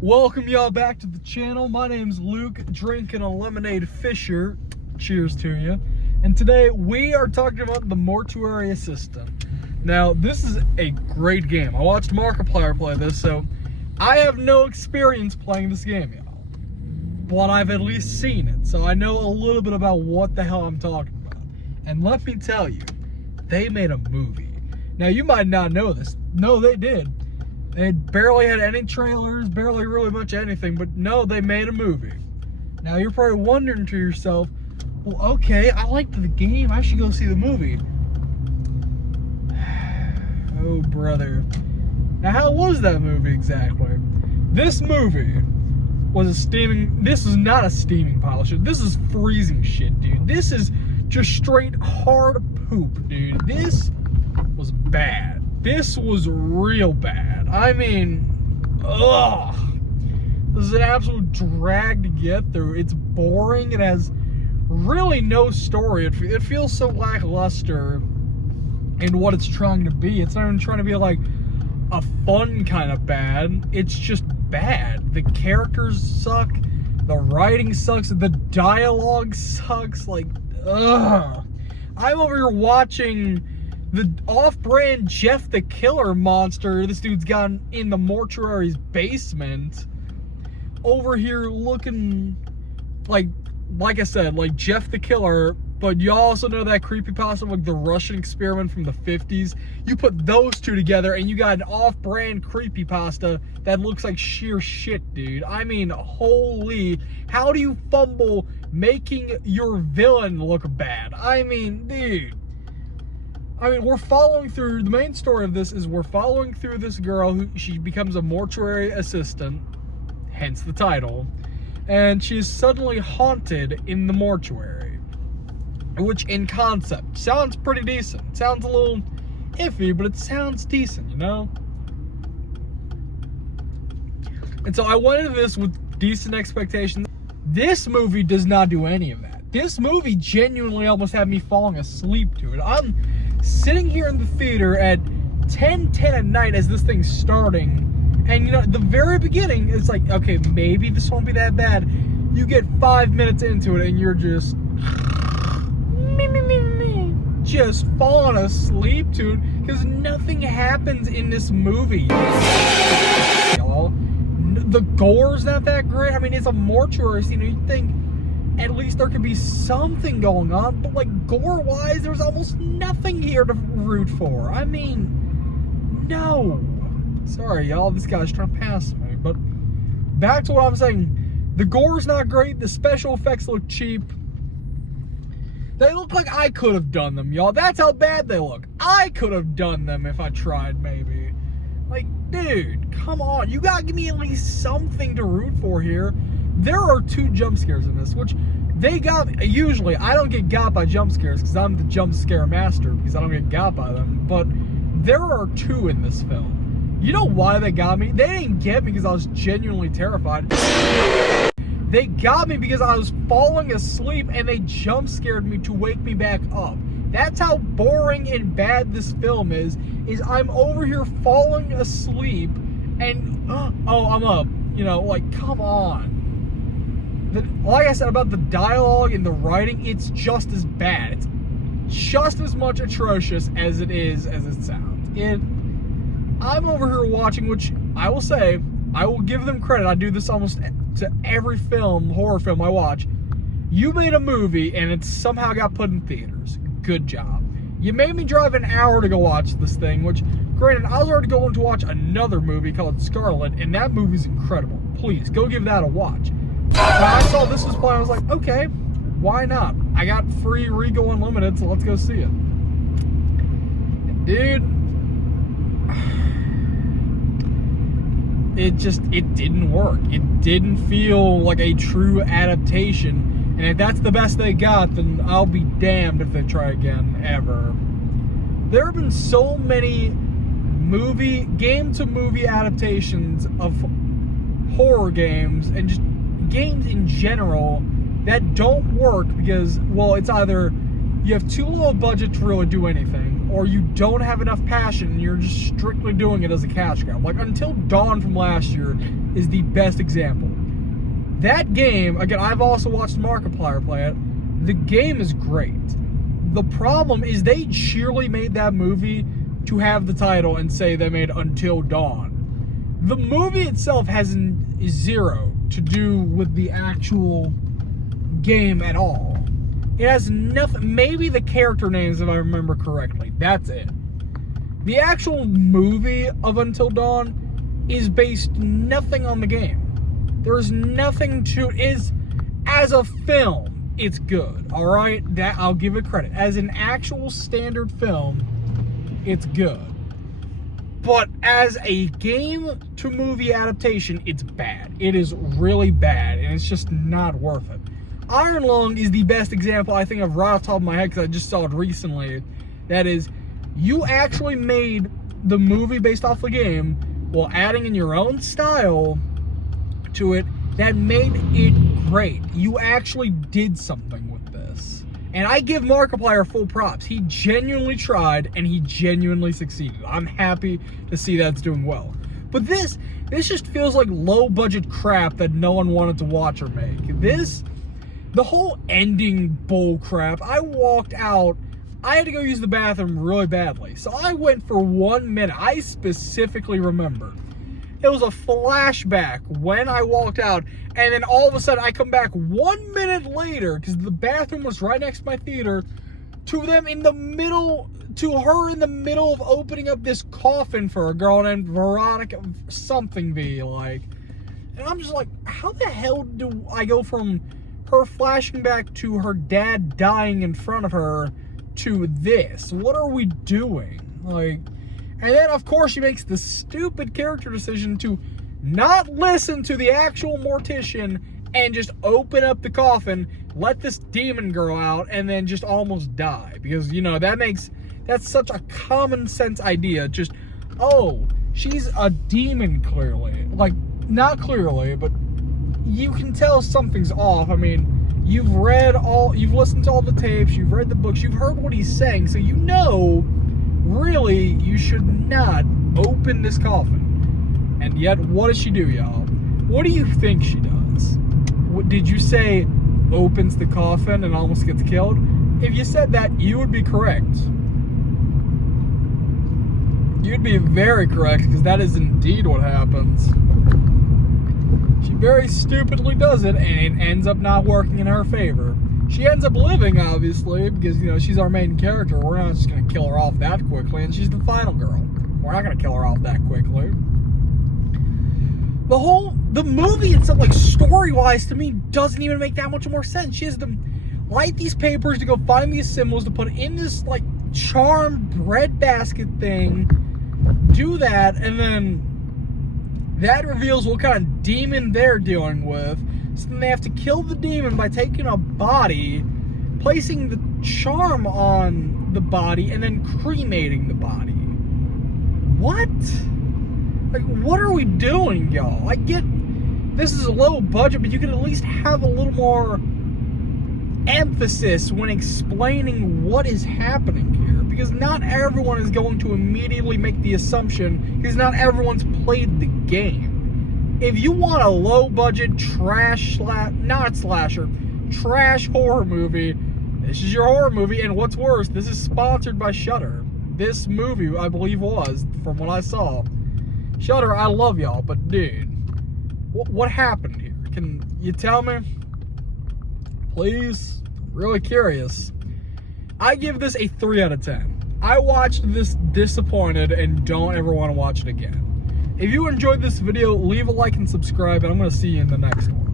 Welcome y'all back to the channel. My name's Luke, drinking a lemonade Fisher. Cheers to you. And today we are talking about the Mortuary Assistant. Now, this is a great game. I watched Markiplier play this, so I have no experience playing this game, y'all. But I've at least seen it, so I know a little bit about what the hell I'm talking about. And let me tell you, they made a movie. Now, you might not know this. No, they did. They barely had any trailers, barely really much anything, but no, they made a movie. Now, you're probably wondering to yourself, well, okay, I liked the game, I should go see the movie. Oh, brother. Now, how was that movie exactly? This movie was this is not a steaming pile of shit. This is freezing shit, dude. This is just straight hard poop, dude. This was bad. This was real bad. I mean, ugh. This is an absolute drag to get through. It's boring. It has really no story. It feels so lackluster in what it's trying to be. It's not even trying to be like a fun kind of bad. It's just bad. The characters suck. The writing sucks. The dialogue sucks. Like, ugh. I'm over here watching the off-brand Jeff the Killer monster this dude's got in the mortuary's basement, over here looking like I said, like Jeff the Killer, but you also know that creepypasta, like the Russian experiment from the 50s. You put those two together and you got an off-brand creepypasta that looks like sheer shit, dude. I mean, holy, how do you fumble making your villain look bad? I mean, dude. We're following through, the main story of this is we're following through this girl who, she becomes a mortuary assistant, hence the title, and she's suddenly haunted in the mortuary, which in concept sounds pretty decent. Sounds a little iffy, but it sounds decent, you know? And so I went into this with decent expectations. This movie does not do any of that. This movie genuinely almost had me falling asleep to it. I'm sitting here in the theater at 10:10 at night as this thing's starting, and you know, the very beginning, it's like, okay, maybe this won't be that bad. You get 5 minutes into it and you're just just falling asleep to it because nothing happens in this movie, y'all. The gore's not that great. I mean, it's a mortuary scene. You'd think at least there could be something going on, but like gore-wise, there's almost nothing here to root for. I mean, no. Sorry, y'all, this guy's trying to pass me, but back to what I'm saying. The gore's not great. The special effects look cheap. They look like I could have done them, y'all. That's how bad they look. I could have done them if I tried, maybe. Like, dude, come on. You gotta give me at least something to root for here. There are 2 jump scares in this, which they got. Usually, I don't get got by jump scares because I'm the jump scare master because I don't get got by them. But there are 2 in this film. You know why they got me? They didn't get me because I was genuinely terrified. They got me because I was falling asleep and they jump scared me to wake me back up. That's how boring and bad this film is I'm over here falling asleep and, oh, I'm up. You know, like, come on. Like I said about the dialogue and the writing, it's just as bad. It's just as much atrocious as it is as it sounds. I'm over here watching, which I will say, I will give them credit. I do this almost to every horror film I watch. You made a movie and it somehow got put in theaters. Good job. You made me drive an hour to go watch this thing, which, granted, I was already going to watch another movie called Scarlet, and that movie's incredible. Please, go give that a watch. When I saw this was playing, I was like, okay, why not? I got free Rego Unlimited, so let's go see it. And dude, it didn't work. It didn't feel like a true adaptation. And if that's the best they got, then I'll be damned if they try again, ever. There have been so many game-to-movie adaptations of horror games and just games in general that don't work because, well, it's either you have too low a budget to really do anything, or you don't have enough passion and you're just strictly doing it as a cash grab. Like Until Dawn from last year is the best example. That game, again, I've also watched Markiplier play it. The game is great. The problem is they sheerly made that movie to have the title and say they made Until Dawn. The movie itself has zero to do with the actual game at all. It has nothing, maybe the character names if I remember correctly. That's it. The actual movie of Until Dawn is based nothing on the game. There's nothing to it. As a film, it's good. Alright? That I'll give it credit. As an actual standard film, it's good. But as a game to movie adaptation, it's bad. It is really bad, and it's just not worth it. Iron Lung is the best example I think of right off the top of my head because I just saw it recently. That is, you actually made the movie based off the game while adding in your own style to it that made it great. You actually did something with this. And I give Markiplier full props. He genuinely tried and he genuinely succeeded. I'm happy to see that's doing well. But this just feels like low budget crap that no one wanted to watch or make. The whole ending bull crap, I walked out, I had to go use the bathroom really badly. So I went for 1 minute. I specifically remember. It was a flashback when I walked out, and then all of a sudden I come back 1 minute later, because the bathroom was right next to my theater, to her in the middle of opening up this coffin for a girl named Veronica something V, like. And I'm just like, how the hell do I go from her flashing back to her dad dying in front of her to this? What are we doing? Like, and then of course she makes the stupid character decision to not listen to the actual mortician and just open up the coffin, let this demon girl out, and then just almost die. Because, you know, that's such a common sense idea. Just, oh, she's a demon clearly. Like, not clearly, but you can tell something's off. I mean, you've listened to all the tapes, you've read the books, you've heard what he's saying, so you know, really, you should not open this coffin. And yet, what does she do, y'all? What do you think she does? Did you say opens the coffin and almost gets killed? If you said that, you would be correct. You'd be very correct, because that is indeed what happens. She very stupidly does it, and it ends up not working in her favor. She ends up living, obviously, because, you know, she's our main character. We're not just going to kill her off that quickly, and she's the final girl. We're not going to kill her off that quickly. The movie itself, like, story-wise, to me, doesn't even make that much more sense. She has to light these papers to go find these symbols to put in this, like, charm breadbasket thing, do that, and then that reveals what kind of demon they're dealing with. So then they have to kill the demon by taking a body, placing the charm on the body, and then cremating the body. What? Like, what are we doing, y'all? I get this is a low budget, but you could at least have a little more emphasis when explaining what is happening here. Because not everyone is going to immediately make the assumption, because not everyone's played the game. If you want a low-budget trash horror movie, this is your horror movie, and what's worse, this is sponsored by Shudder. This movie, I believe, was, from what I saw. Shudder, I love y'all, but dude, what happened here? Can you tell me? Please? I'm really curious. I give this a 3 out of 10. I watched this disappointed and don't ever want to watch it again. If you enjoyed this video, leave a like and subscribe, and I'm going to see you in the next one.